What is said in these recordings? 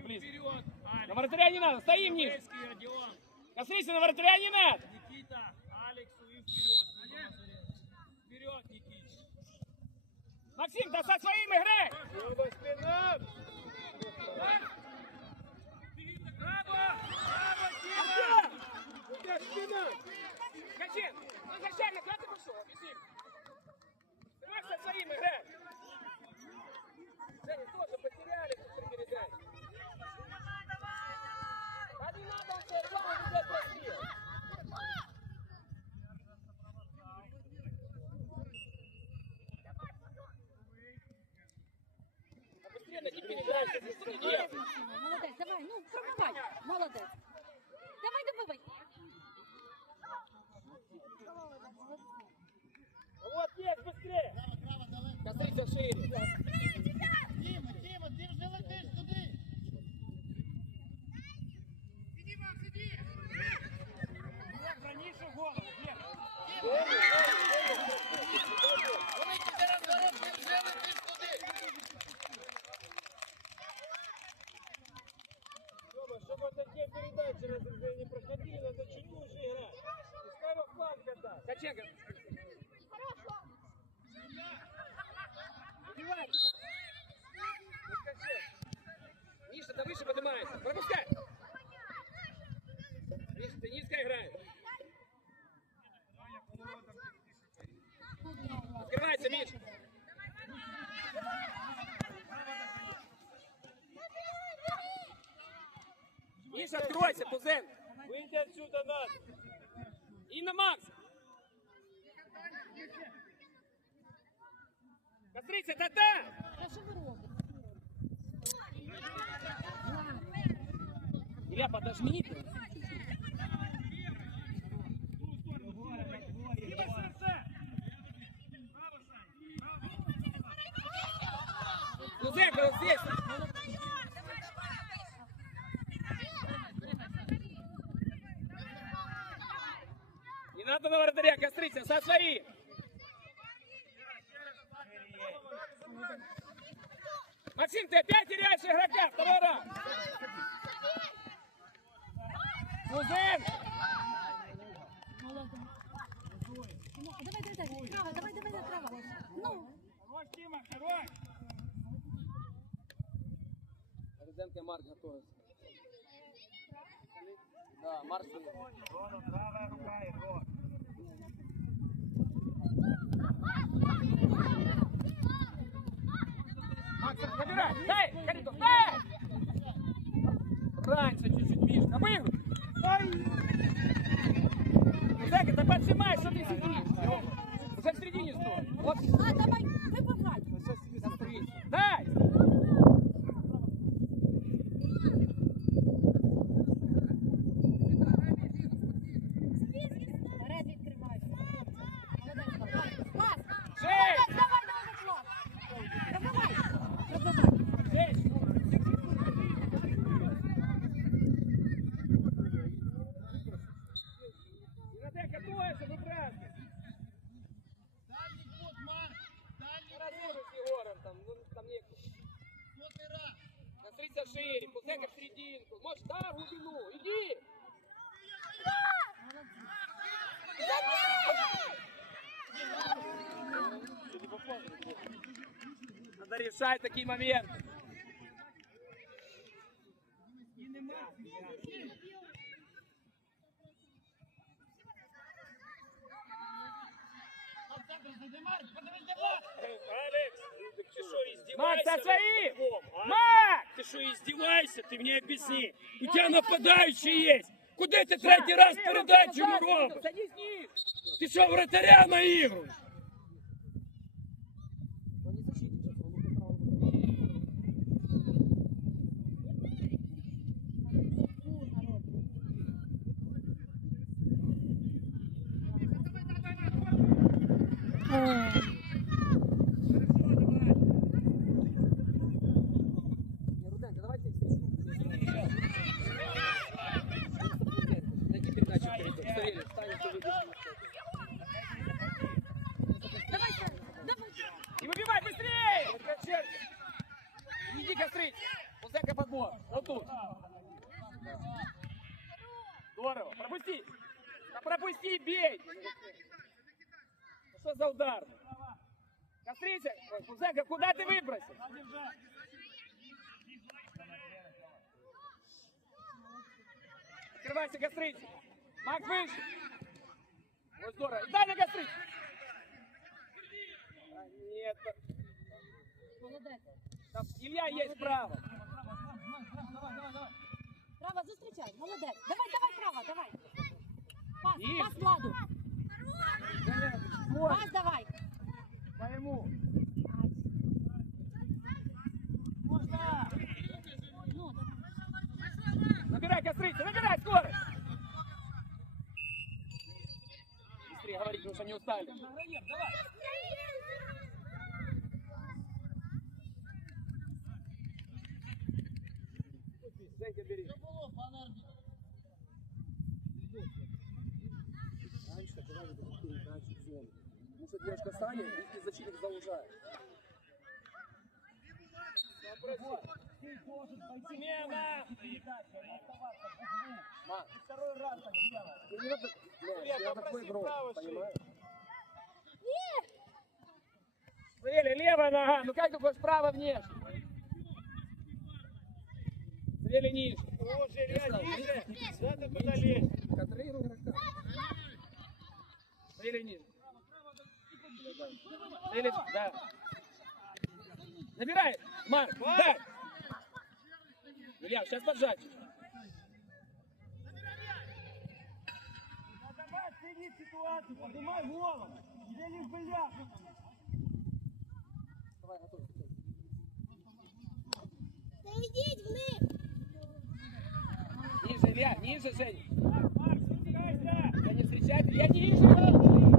ближе. Вперед, На вратаря не надо, стоим Родион. Косрися, на вратаря не надо. Никита, Алексу и вперед. Вперед, Никита. Максим, да со своим играй. Люба, спина! Браво! Браво, Артем! У тебя спина! Качин, ну изначально куда ты пошел? Объясни. Со своим. Женя, тоже потеряли тут при передаче. А не надо, он тебя сам ведет проспел. А быстрее найди передачу, быстрее. Молодець, давай, ну пробивай. Молодець. Ты выше поднимаешься. Пропускай. Миша, ты низко играешь. Открывайся, Миша. Миша, откройся, кузен. Выйди отсюда, надо. И на Макс. Костриться, та-та! Илья, подожми. Кузенко, вот здесь. Не надо на вратаря, костриться, со своим. Максим, ты опять теряешь игрока, второй раз. Ну, Давай, давай, давай, право, давай, давай, давай, право. Ну, Хорош, Тима, хорош! Руденко и Марк готовятся. Да, Марк. Макс, забирай! Дай! Коридор, дай! Раньше чуть-чуть, Мишка, выиграй! Зека, да поджимай, что ты сидишь? Уже в середине стой. Вот, а давай, глубину. Иди! Надо решать такие моменты. Алекс! Ты что, Макс, издеваешься? со своим! над Львом, а? Макс! Ты что, издеваешься? Ты мне объясни. У тебя нападающий есть. Куда ты третий раз передачу ему робишь? Садись вниз! Ты что, вратаря наигрываешь? Руденко, давайте Найди передачу в коридор. Савелий, встань, ты выйдешь. Давай, давай. И выбивай быстрее! Иди кострить! Кузенко подбор. Вот, вот тут. Здорово. Пропусти. Да пропусти, бей. Что за удар? Кострися. Ой, Кузенко, куда ты выбросил? Открывайся, Кострися. Макс выше. Вот здорово. Дай на Кострися. А, нет. Там Илья есть право. Право, зустрічай. Молодець. Давай, давай. Пас, Є. пас владу. Пас давай. Пойму. Ну, давай. Набирай, Кострися, набирай, скорость. Быстрее говорить, потому что не устали. Зенька, бери. Раньше, вы такие в зону. Потому что девушка Саня, их защитник заужает. Смена! Ма, Второй раз так делай. ну не надо, ну, Илья, не надо попроси такой игрок, понимаешь? Смотри, левая нога, ну как ты хочешь право внешне? Смотри, ниже. Уже, Илья, ниже. Надо куда лезть. Контролируй игрока. Смотри, ниже. Смотри, да. Набирай, Марк, дай. Илья, сейчас поджать. Ситуацию, поднимай голову. Где лишь бы ляг. Давай, готов. Ниже, Илья, ниже, Женя. Марк, спускайся. Я не встречайте, я ниже. Дай,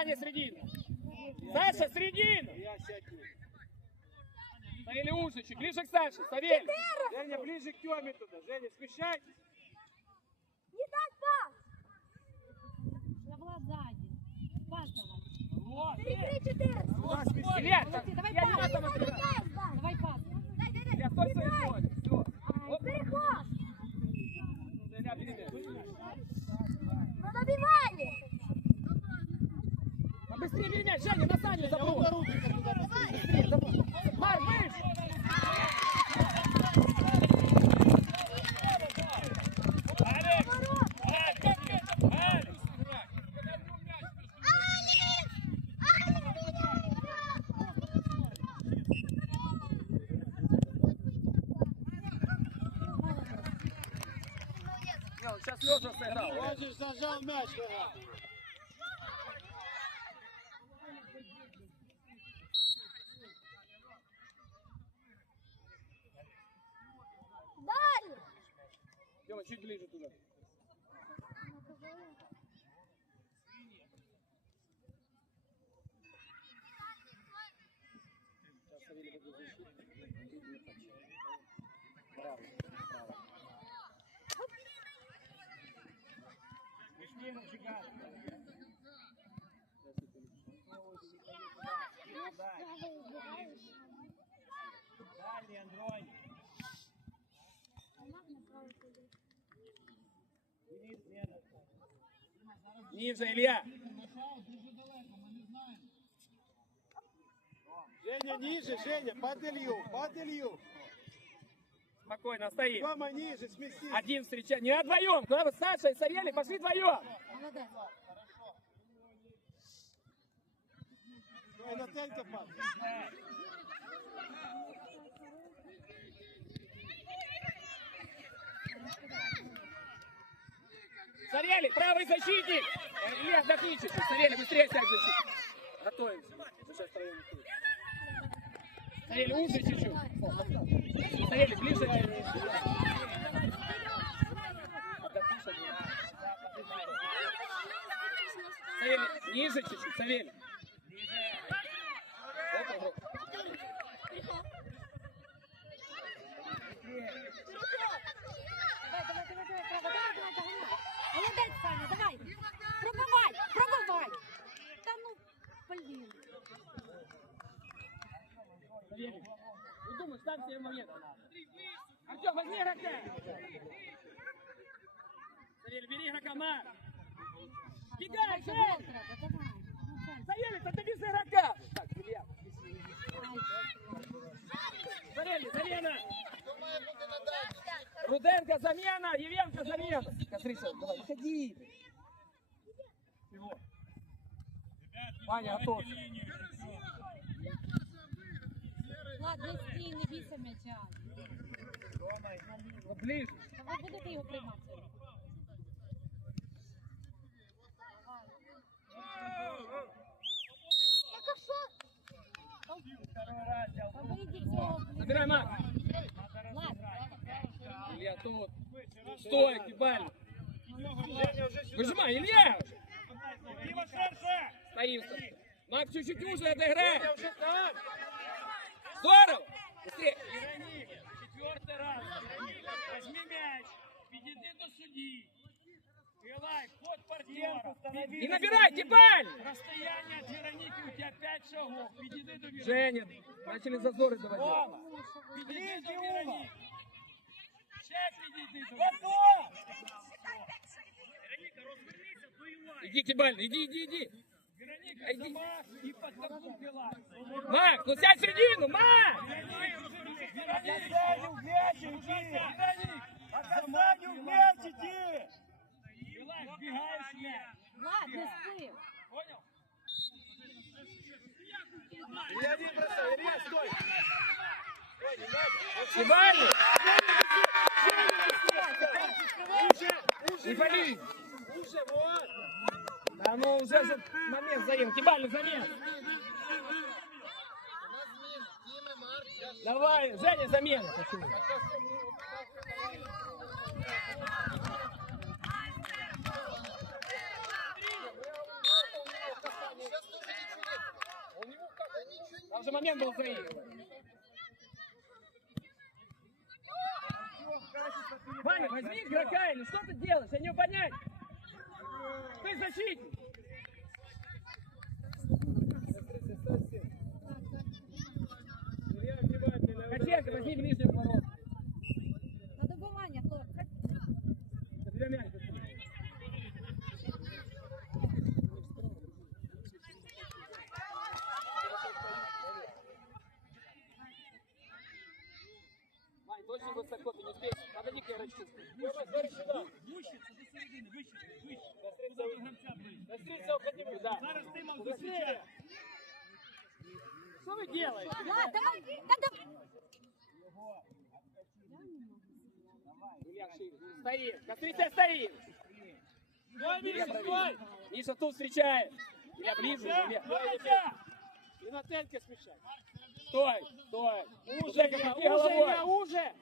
Саня середина. Саша, середина. Я сядь. Савелий уже чуть, ближе к Саше, Савелий. Женя, ближе к Тёме туда. Женя, смещайтесь. Я була ззаді. Пас давай. Вот. Туда сместись. Илья, давай я не пас. Давай пас. Илья, стой своей зоне. Все. Оп. Илья, передай. А быстрее передай, Женя, на Саню заброс. Быстрее, заброс. Марк, он сейчас лежа сыграл. Же зажал мяч. Лера. Тёма, чуть ближе туда. Сейчас Савелий будет защитить. Браво, браво. Вишневый Жиган. Дальний Андрой. Смена. Ниже, Илья. Женя, ниже, Женя, под Илью, под Илью. Спокойно, стоит. Тёма, ниже, сместись. Один встречает. Не вдвоем. Куда вы, Саша и Савелий, пошли вдвоем. Ой, Наталька, пас. Сарели, правый защитник! Э, отдохни чуть-чуть. Сарели, быстрее сядь в защиту. Готовимся. Сейчас втроем уходим. Сарели, уже чуть-чуть. О, Сарели, ближе. Савелий, ниже чуть-чуть, Савелий. Оп, оп, оп. Давай, давай, давай, давай, право, давай, давай, догоняй. Молодець, Саня, давай. Пробивай, пробивай. Та ну, блін. Савелий, не думай, ставь себе момент. Артем, возьми игрока. Савелий, бери игрока, Марк. Кидай, Ще Жень! гол треба, давай. Ну, Сань, Савелий, это без игрока. Так, Илья. Савелий, замена. Хто має бути на дальній? Руденко замена, Евенко замена. Кострица, давай, выходи. Ваня, готов. Влад, не стій, не бійся м'яча. Ну, ближе. Та ви будете його приймати. Та вийдіть цього. Забирай, Марк. Влад, Илья тут. Стой, Кибаль. Выжимай, Илья! Дима, ширше! Стоим, стоим. Мак чуть-чуть уже отыграй. Я вже там! Здорово! Быстрее. Вероник, четвертый раз. Вероник, возьми мяч. Підійди до судді. Илай, ход партнера. И набирай, Кибаль! Расстояние от Вероники у тебя 5 шагов. Підійди до Вероники. Женя, начали зазоры заводить. Підійди до Вероники. Ще підійди до Готов! Вероніка, розвернися до Ілай. Иди, Кибаль, иди, иди, иди. Вероніка, Иди. замах і под каблук Ілай. Мак, ну сядь в середину, Мак! Касаню в м'яч іди! Вероник, Касаню в м'яч іди! Ілай, вбігаєш м'яч. Влад, не сплив. Понял? Илья, не бросай! Илья, стой! Стой, не надо! Кибаль! Уже! Уже! Не пали! Уже, вот! Да ну уже же момент заем. Кибаль, замес. У нас зміни. Діма, Марк, я Давай, Женя, замена. Хочу. Же момент был заигрывать. Ваня, возьми игрока или что ты делаешь? Я не понять. Ты защитник. Илья, внимательно! Каченко, возьми ближнего ворот. На добивання, хлопці. Забери мяч. Вань, очень высоко, ты не успеешь. Це до середини, вище, вище. Кострица, До гравця ближче. Кострица, уходи! Да. Зараз ти мав зустрічати. Что вы делаете? Влад, давай. Илья, шире. Стоит. Кострица стоит. Стой, Миша, стой! Миша тут встречает. Илья ближе. Илья. И на тенке смешай! Стой, стой. Уже, Уже уже!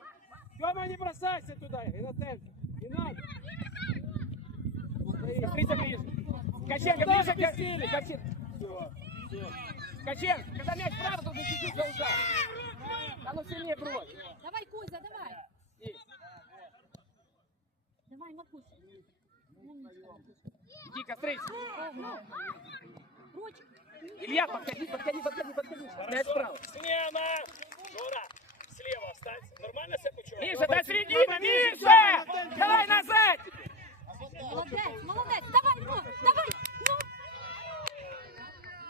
Тёма, не бросайся туда, и на тенке! Не надо! Кострица ближе. Каченко ближе. Ка- Каченко. Все, все. Каченко. Когда мяч вправо, то чуть-чуть заужай. А ну сильнее брось. Давай, Кузя, давай. Есть. Давай, Макуся. Иди, Кострица. Ого. Ручка. Илья, подходи, подходи, подходи, подходи. Мяч вправо. Смена! Жора, слева встань. Нормально себе Миша, до середины, Миша! Давай назад! Молодець, молодець. Давай, ну, давай, ну.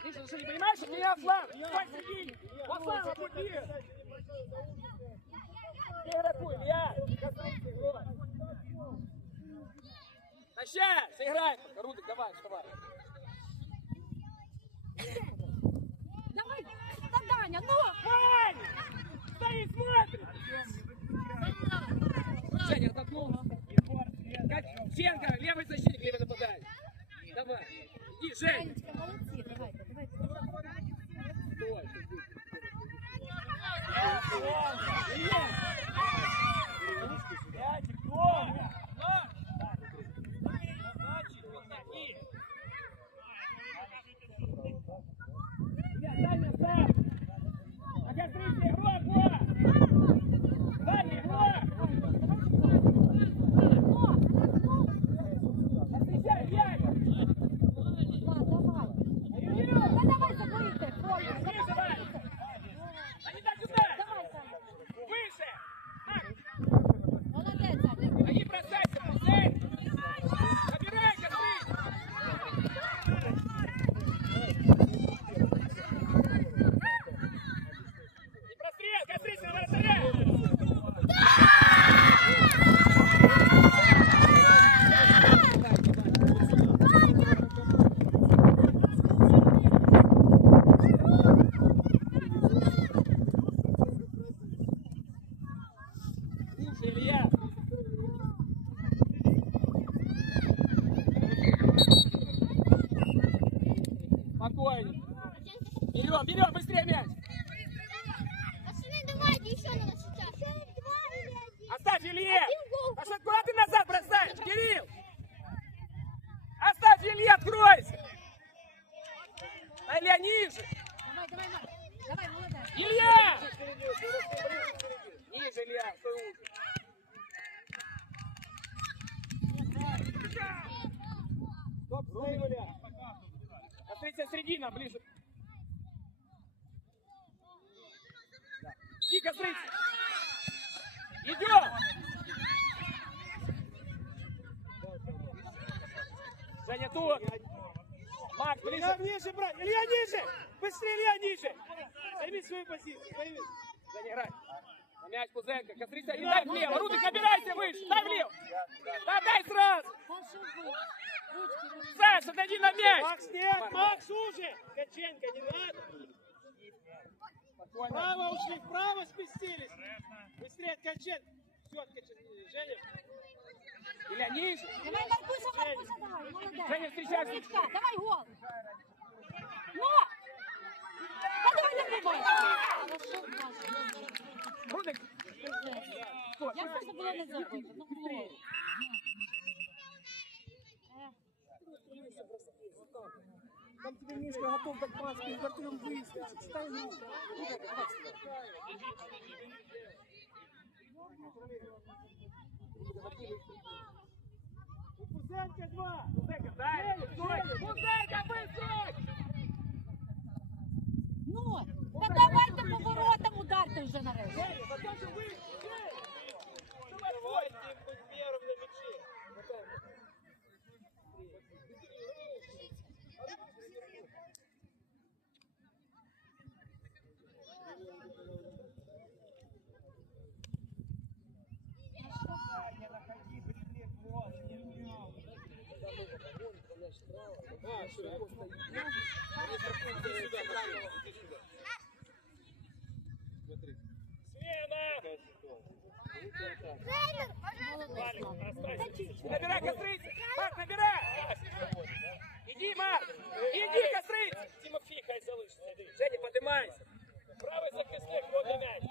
Миша, ты что, не понимаешь, что меня Аслан? Стой, сиди! Аслан, отпусти! Ты! Кострица, играй. Тащай, сыграй! Рудик, давай, вставай. Давай, та Даня, ну. Вань! Стоит, смотрит! Женя, отдохнул. Как? Шевченко, левый защитник, левый нападает. Давай. Иди, Жень. Танечка, молодці, давайте, давайте. Стой, сейчас будет. Мячик, долго. Значит, подходи. Дай мне старт. Ага, смотрите, игрок, вот. Дальний игрок. Отвечай, мяч. Влад, давай. Вперед. Та давай забийте, Коля, Быстрее давай. забийте. А не так сюда. Давай, Саня. Выше. Так. Молодець, Саня. Они бросайся, бросай. Забирай, Кострый. Не прострел, Кострицын, на вратаря. Слушай, Илья. Спокойно. Берем, берем, быстрее мяч. Пацаны, давайте еще надо сейчас. Два или один. Оставь Илье. Один гол. А что, куда ты назад бросаешь, Кирилл? Оставь Илье, откройся. А Илья ниже. Давай, давай, Марк. Давай, молодець. Илья! Ниже, Илья, стой лучше. Стой, Илья. Смотрите, середина, ближе. Да. Иди, Кострыца. Идем! Женя, тут. Макс, Илья ближе. ниже, брат! Илья ниже! Быстрее, Илья ниже! Займи свою позицию, займи. Женя, играй. На мяч Пузенко. Кострыца, и дай влево. Рудик, обирайся выше. Дай влево. Да, дай сразу. Саша, дойди на мяч. Макс, нет, Макс уже! Каченко, не надо! Вправо ушли, вправо спустились! Быстрее, Ткаченко! Все, Ткаченко, Женя! Илья, ниже. Давай, Маркуша, Маркуша, давай, молодець. Женя, встречайся. Умничка, давай гол. Ну! Та давай. Хорошо, Маша. Рудик. Як можна було не забити? Ну, Там тебе Мишка готов дать пас, перед Артемом выскочить. Стань ну. Ну как, давай сюда. Пузенко, два! Пузенко, дай. Стой. Пузенко, высунь. Ну, та давайте по воротам ударте вже нарешті. Молодець, Марк. Та чуть-чуть. Набирай, Кострыца. Марк, набирай. Иди, Марк. Иди, Кострыца. Тимофей, хай залышится. Женя, поднимайся. Правый захисник, вот и мяч.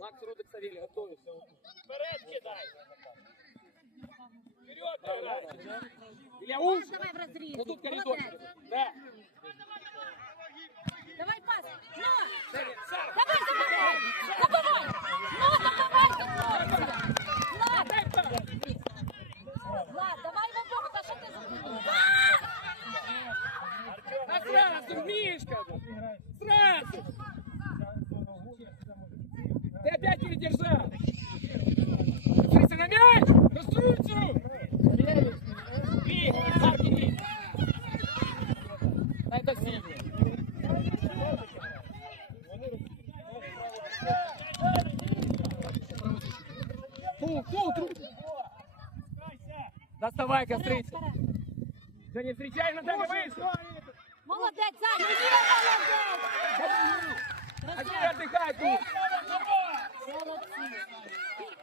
Макс Рудик Савелий, готовится. Вперед кидай. Вперед играй. Илья, уж. Давай розріз. Вот тут коридор. Да. Давай пас. Ну, Женя, сам. давай, забивай. Забивай. Ну, забивай, Влад. Дай пас. Влад, давай в обох, та що ти забив? А сразу, Мишка! Сразу! Ты опять передержал! Смотрите на мяч! На струнцу! И, Марк, иди. А это сильно. Фу, фу, тру- Вперед, кострыца! вперед. Женя, встречай, на Женя, выше. Молодець, Саня. А теперь отдыхай тут! Молодці.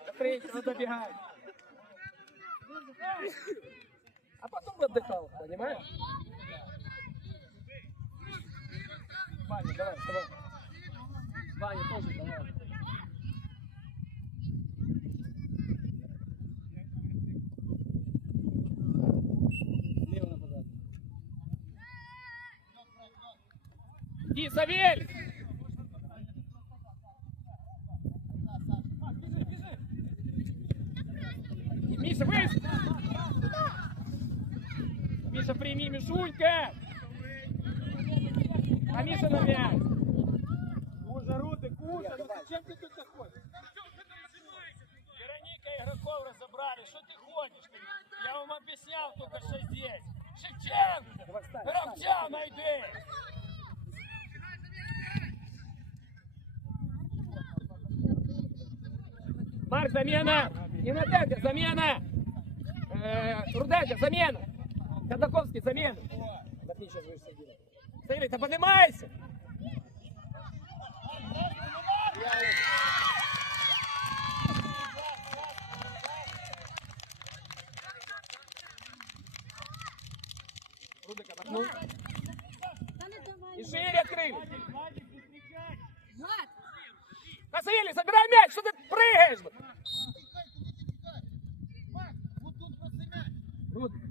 Кострыца, надо бегать! А потом отдыхал, понимаешь? Ваня, давай, вставай. Ваня тоже давай. Савель! Миша, выше! Миша, прими, Мишунька! А Миша на мяч! Кузя, Руты, Кузя, ну зачем ты тут такой? Вероника игроков разобрали. Что ты ходишь? ты? Я вам объяснял только что здесь. Шевченко! Гравця найди! Марк, замена! Инотека, замена! Э, Рудека, замена! Кадаковский, замена! Савелий, ты поднимайся! Рудек отдохнул. И шире открыли. Влад, Савелий, забирай мяч, что ты прыгаешь? Вот тут просто Рудек.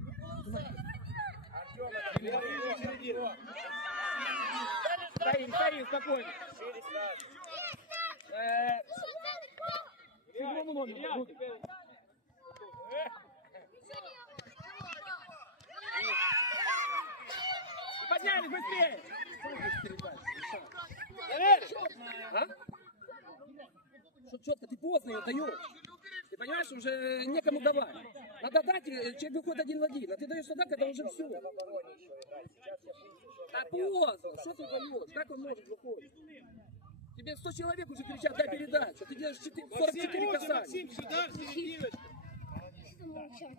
Стоим, стоим, спокойно. Седьмому номеру, Рудек. Поднялись быстрее! Четко, ты поздно ее даешь. Ты понимаешь, уже некому давать. Надо дать, э, человек выходит один в один. А ты даешь тогда, когда уже все. А поздно, что ты даешь? Как он может выходить? Тебе 100 человек уже кричат, дай передачу. Ты делаешь 4, 44 Кузя, касания. Максим, сюда.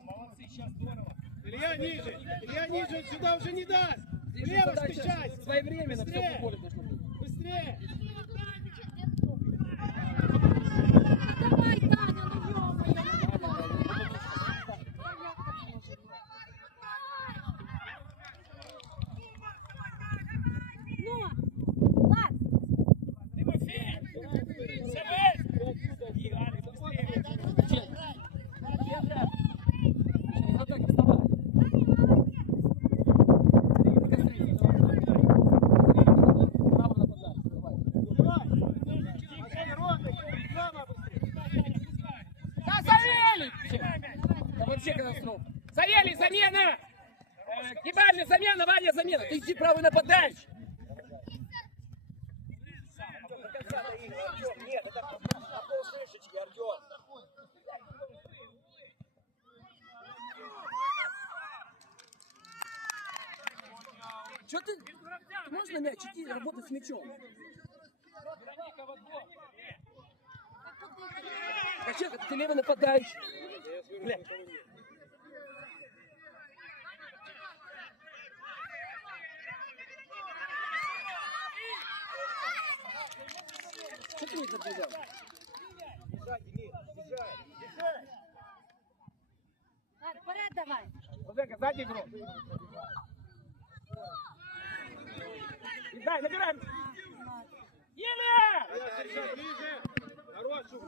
Молодцы, сейчас здорово. Илья ниже, Илья ниже, он сюда уже не даст. Задача смещайся. Своевременно все в поле должно быть. Быстрее. давай, Таня, ну ё-моё, ну давай. Ну, Влад, Тимофей! Савель! Играли быстрее. Атака, вставай. Право нападать, давай. Максим, Рота, реклама быстрее. Да, Савелий! Да вообще катастрофа. Савелий, замена! Э, Кибальный, замена, Ваня, замена. Ты иди правый нападающий. Нет, это полшишечки, Артем. Что ты? Можно мяч идти работать с мячом? Качек, ты левый нападающий. Бля. Что ты не забежал? Влад, вперед давай. Руденко, сзади игру. И дай, набираем. Еле! Илья, держи, ближе. Хорошую.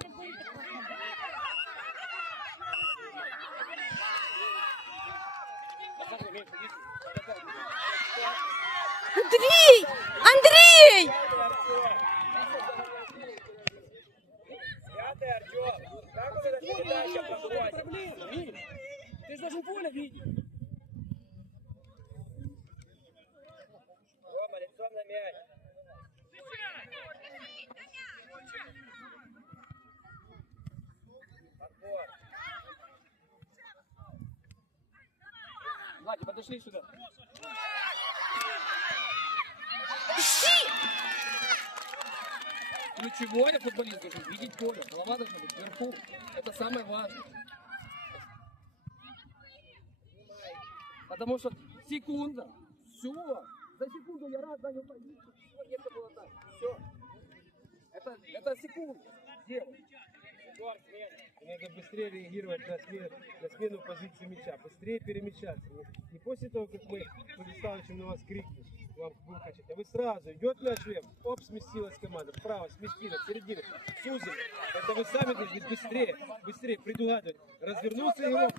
Андрей! Андрей! Пятый, Артем. Как вот эта передача проходит? Проблема, Миш. Ты же должен поле видеть. Рома, лицом на мяч. Отбор. Влади, подошли сюда. Ключевое футболист должен видеть поле. Голова должна быть вверху. Это самое важное. Потому что секунда. Все. За секунду я раз занял позицию. Если было так. Все. Это, это секунда. Леня. Надо быстрее реагировать на смену, на смену позиции мяча, быстрее перемещаться. Не, после того, как мы с Владиславовичем на вас крикнем, будем качать, а вы сразу, идет мяч вверх, оп, сместилась команда, вправо, сместила, в середину, сузил. Это вы сами должны быстрее, быстрее предугадывать. Развернулся игрок,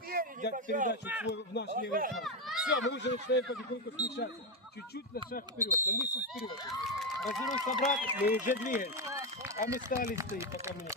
дать передачу в, свой, в наш левый фланг. Все, мы уже начинаем потихоньку смещаться. Чуть-чуть на шаг вперед, на мысль вперед. Развернулся обратно, мы уже двигаемся. А мы стали стоит, пока мы не